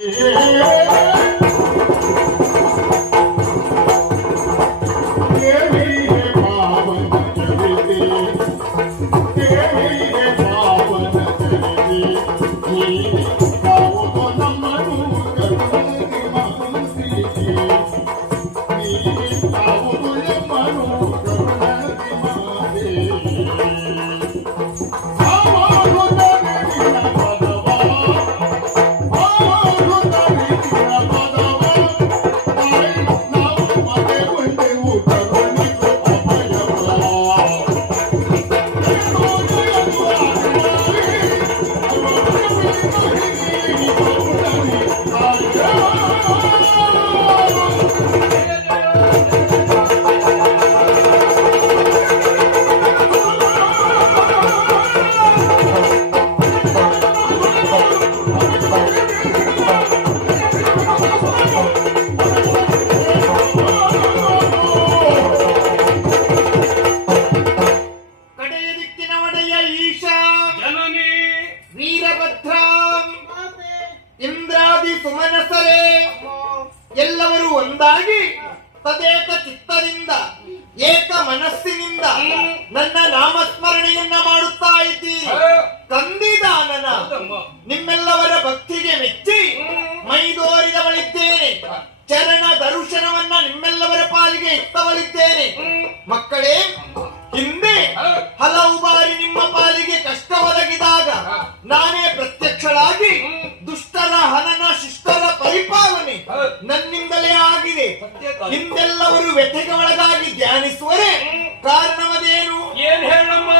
耶 ನಿಮ್ಮೆಲ್ಲವರ ಭಕ್ತಿಗೆ ಮೆಚ್ಚಿ ಮೈದೋರಿದವಳಿದ್ದೇನೆ ಚರಣ ದರ್ಶನವನ್ನ ನಿಮ್ಮೆಲ್ಲವರ ಪಾಲಿಗೆ ಇಟ್ಟವಳಿದ್ದೇನೆ. ಮಕ್ಕಳೇ ಹಿಂದೆ ಹಲವು ಬಾರಿ ನಿಮ್ಮ ಪಾಲಿಗೆ ಕಷ್ಟ ಒದಗಿದಾಗ ನಾನೇ ಪ್ರತ್ಯಕ್ಷಳಾಗಿ ದುಷ್ಟರ ಹನನ ಶಿಷ್ಟರ ಪರಿಪಾಲನೆ ನನ್ನಿಂದಲೇ ಆಗಿದೆ. ಹಿಂದೆಲ್ಲವರು ವ್ಯಥೆಗೆ ಒಳಗಾಗಿ ಧ್ಯಾನಿಸುವರೆ ಕಾರಣವದೇನು? ಏನ್ ಹೇಳಮ್ಮ?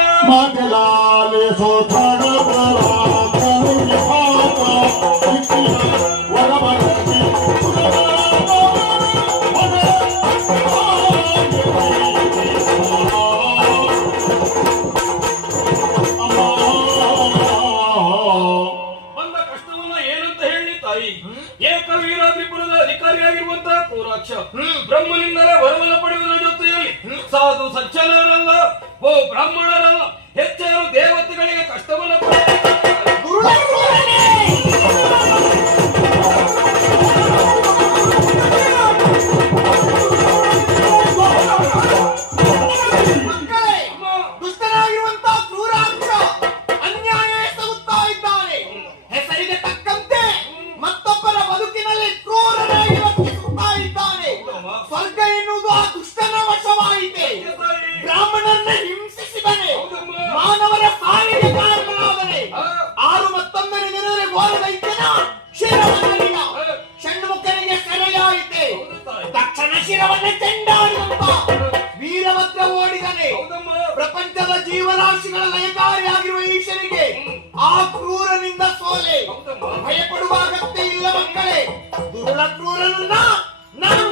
ಸಕಲ ಜೀವರಾಶಿಗಳ ಲಯಕಾರಿಯಾಗಿರುವ ಈಶನಿಗೆ ಆ ಕ್ರೂರನಿಂದ ಸೋಲೆ. ಭಯಪಡುವ ಅಗತ್ಯ ಇಲ್ಲ ಮಕ್ಕಳೇ. ದುರುಳ ಕ್ರೂರನನ್ನ ನಾನು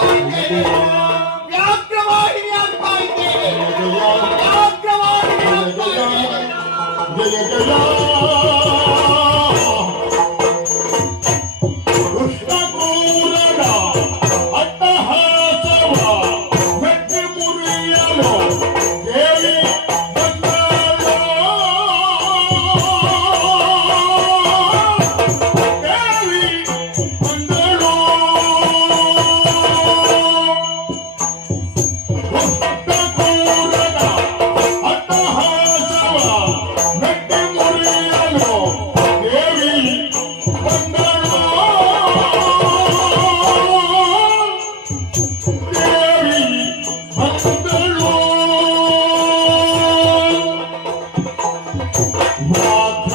不是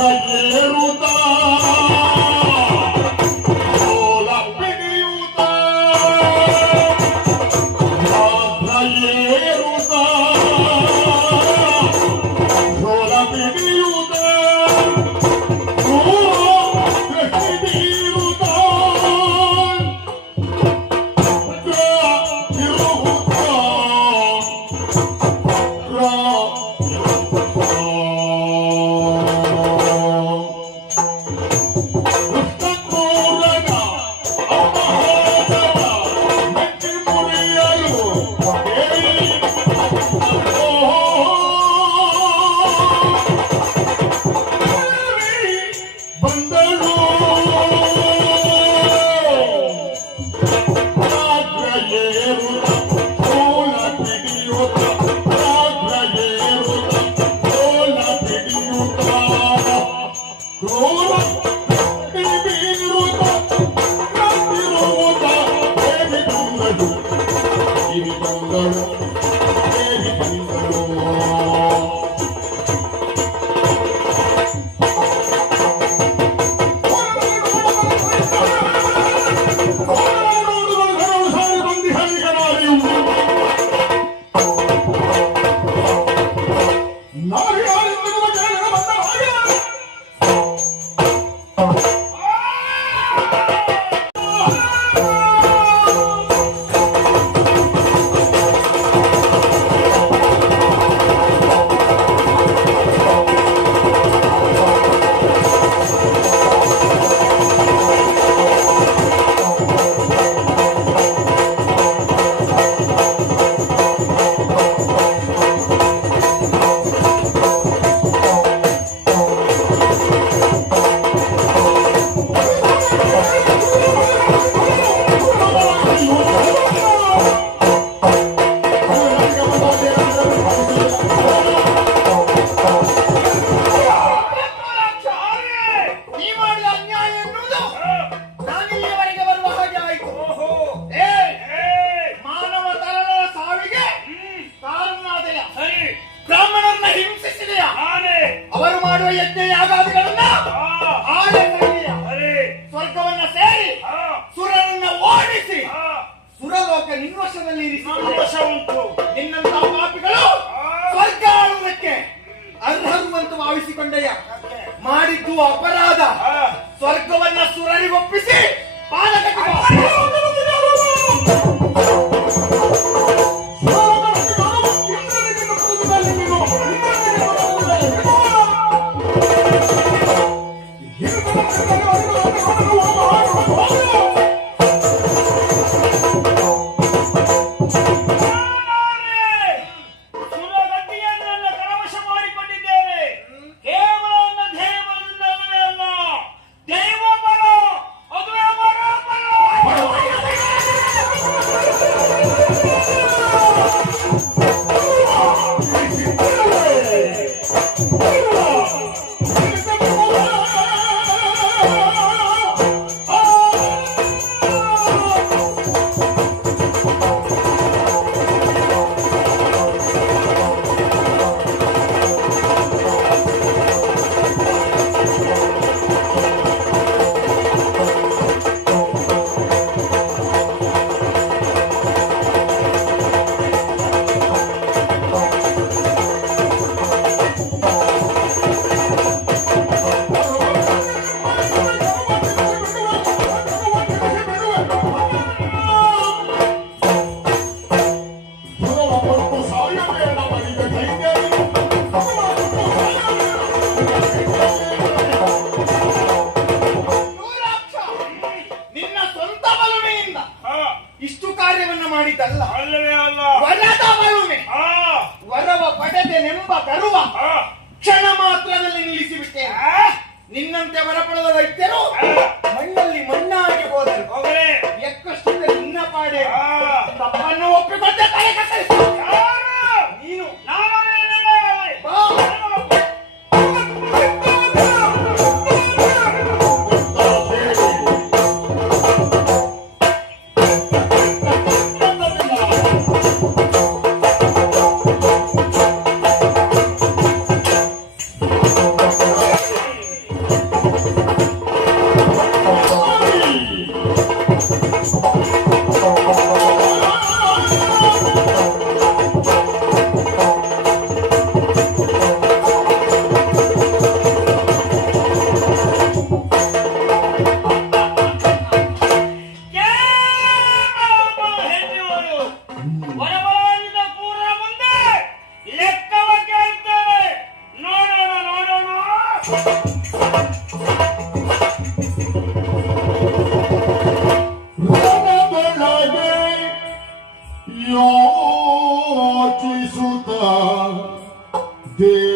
Lord.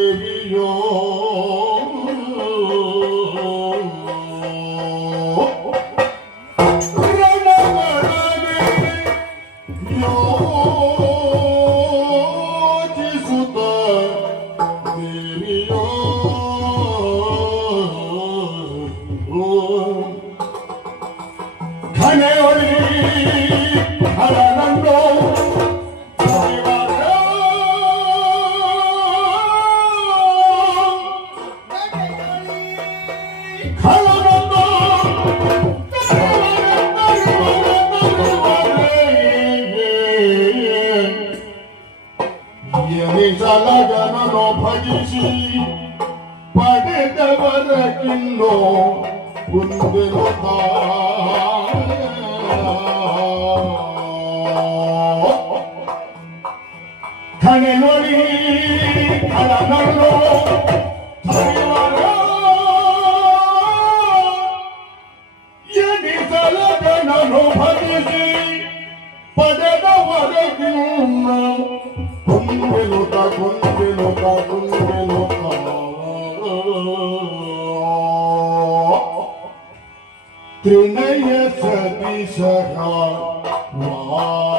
seviyor. కనెలొలి కలనలో ఎదిసలదనను భజిసి పదద వరకున్నా గుండెలు కా గుండెలు కా గుండెలు కా తినయ సతి సహా వా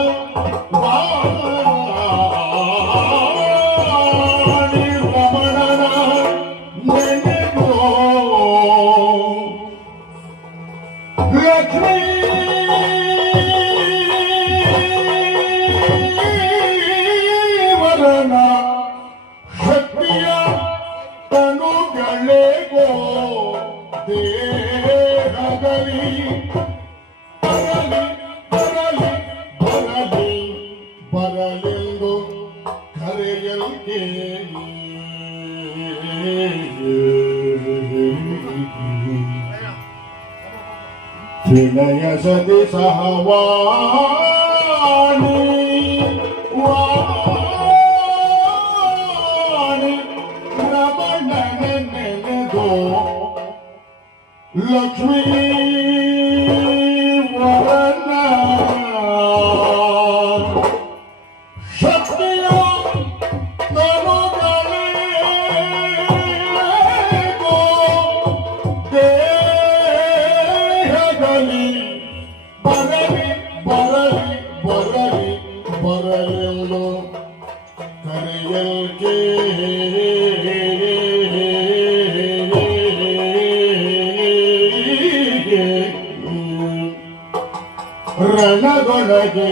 ವಿನಯ ಸತಿ ಸಹವಾಣಿ ವಾಣಿ ರಮಣನ ನೆನೆದೋ ಲಕ್ಷ್ಮೀ ಬರಲಿ ಬರಲಿ ಬರಲಿ ಬರಲೆಂದು ಕರೆಯಲ್ಕೆ ರಣದೊಳಗೆ